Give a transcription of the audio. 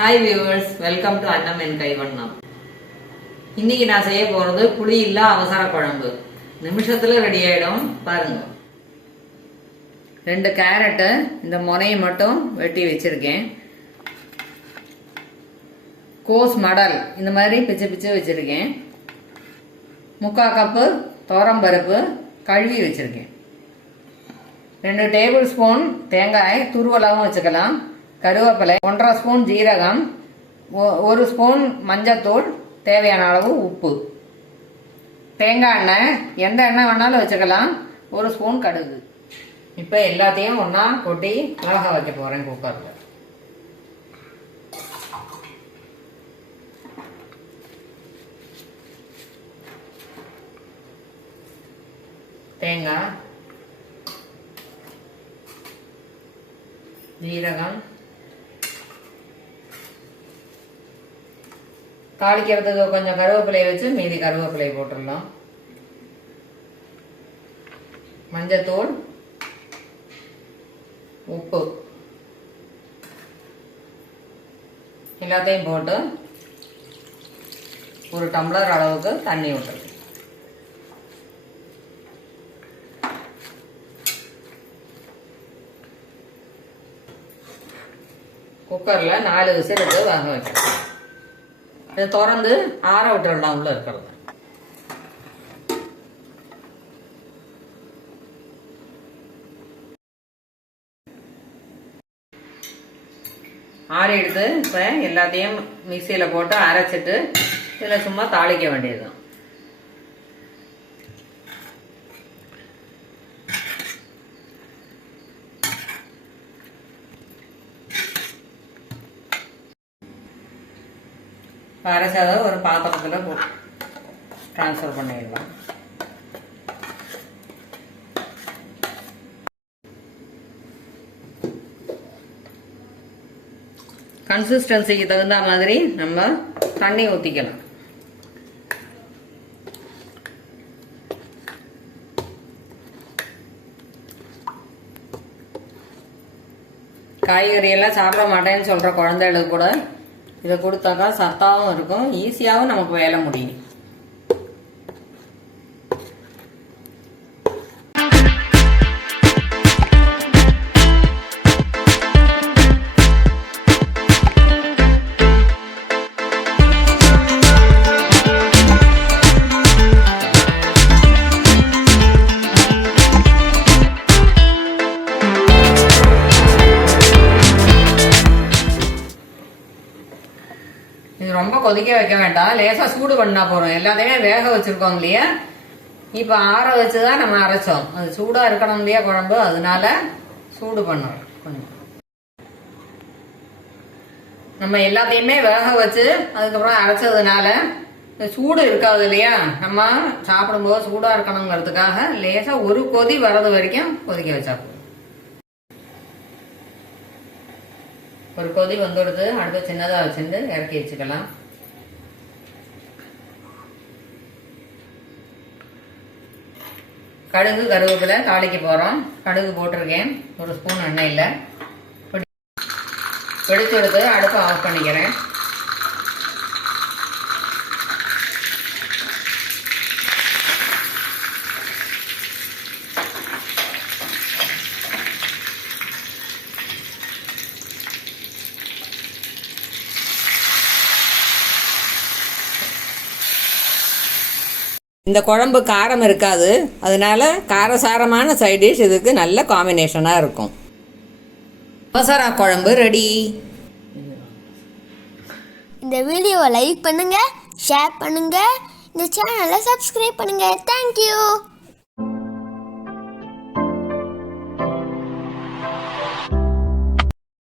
Hi viewers welcome to அன்னம் என் கைவண்ணம் இன்னைக்கு நான் செய்ய போறது புளி இல்லா அவசர குழம்பு. நிமிஷத்துல ரெடி ஆயிடும். பாருங்க. ரெண்டு கேரட்டு இந்த முனையை மட்டும் வெட்டி வச்சிருக்கேன். கோஸ் மடல் இந்த மாதிரி பிச்சு பிச்சு வச்சிருக்கேன். முக்கால் கப்பு பருப்பு கழுவி வச்சிருக்கேன். ரெண்டு டேபிள் ஸ்பூன் தேங்காய் துருவலாகவும் வச்சுக்கலாம். கருவேப்பிலை ஒன்றரை ஸ்பூன் ஜீரகம் ஒ- ஒரு ஸ்பூன் மஞ்சத்தூள் தேவையான அளவு உப்பு. தேங்காய் எண்ணெய் எந்த எண்ணெய் வேணாலும் வச்சுக்கலாம். ஒரு ஸ்பூன் கடுகு. இப்போ எல்லாத்தையும் ஒன்றா கொட்டி மிளகாய் வைக்க போகிறேன் குக்கரில் தேங்காய் ஜீரகம் தாளிக்கிறதுக்கு கொஞ்சம் கருவேப்பிலையை வச்சு மீதி கருவேப்பிலையை போட்டுடலாம். மஞ்சத்தூள் உப்பு. எல்லாத்தையும் போட்டு ஒரு டம்ளர் அளவுக்கு தண்ணி விட்டுருக்கு குக்கரில் நாலு விசிலுக்கு வேக வைக்கணும். இதை திறந்து ஆற விட்டுடலாம் உள்ள இருக்கிறது. ஆறி எடுத்து இப்போ எல்லாத்தையும் மிக்சியில் போட்டு அரைச்சிட்டு இதில் சும்மா தாளிக்க வேண்டியதுதான். இப்போ அரைச்சதை ஒரு பாத்திரத்தில் போட்டு ட்ரான்ஸ்ஃபர் பண்ணிடலாம். கன்சிஸ்டன்சிக்கு தகுந்த மாதிரி நம்ம தண்ணி ஊற்றிக்கலாம் காய்கறியெல்லாம் சாப்பிட மாட்டேன்னு சொல்கிற குழந்தைகளுக்கு கூட இதை கொடுத்தாக்கா சத்தாகவும் இருக்கும் ஈஸியாகவும் நமக்கு வேலை முடியும். கொதிக்க வைக்க வேண்டாம். லேசாக சூடு பண்ணால் போகிறோம் எல்லாத்தையுமே வேக வச்சுருக்கோம் இல்லையா? இப்போ ஆற வச்சு தான் நம்ம அரைச்சோம். அது சூடாக இருக்கணும் இல்லையா குழம்பு? அதனால சூடு பண்ணோம் கொஞ்சம். நம்ம எல்லாத்தையுமே வேக வச்சு அதுக்கப்புறம் அரைச்சதுனால சூடு இருக்காது இல்லையா? நம்ம சாப்பிடும்போது சூடாக இருக்கணுங்கிறதுக்காக லேசாக ஒரு கொதி வர்றது வரைக்கும் கொதிக்க வச்சா ஒரு கொதி வந்துடுது. அடுத்து சின்னதாக வச்சுட்டு இறக்கி வச்சுக்கலாம். கடுகு கருவேப்பிலை தாளிக்க போகிறோம் கடுகு போட்டிருக்கேன். ஒரு ஸ்பூன் எண்ணெயில். பிடிச்சு எடுத்து அடுப்பை ஆஃப் பண்ணிக்கிறேன். இந்த குழம்பு காரம் இருக்காது. அதனால காரசாரமான சைட் டிஷ் இதுக்கு நல்ல காம்பினேஷனாக இருக்கும். மசாலா குழம்பு ரெடி இந்த வீடியோவை லைக் பண்ணுங்க ஷேர் பண்ணுங்க இந்த சேனலை சப்ஸ்கிரைப் பண்ணுங்க. தேங்க்யூ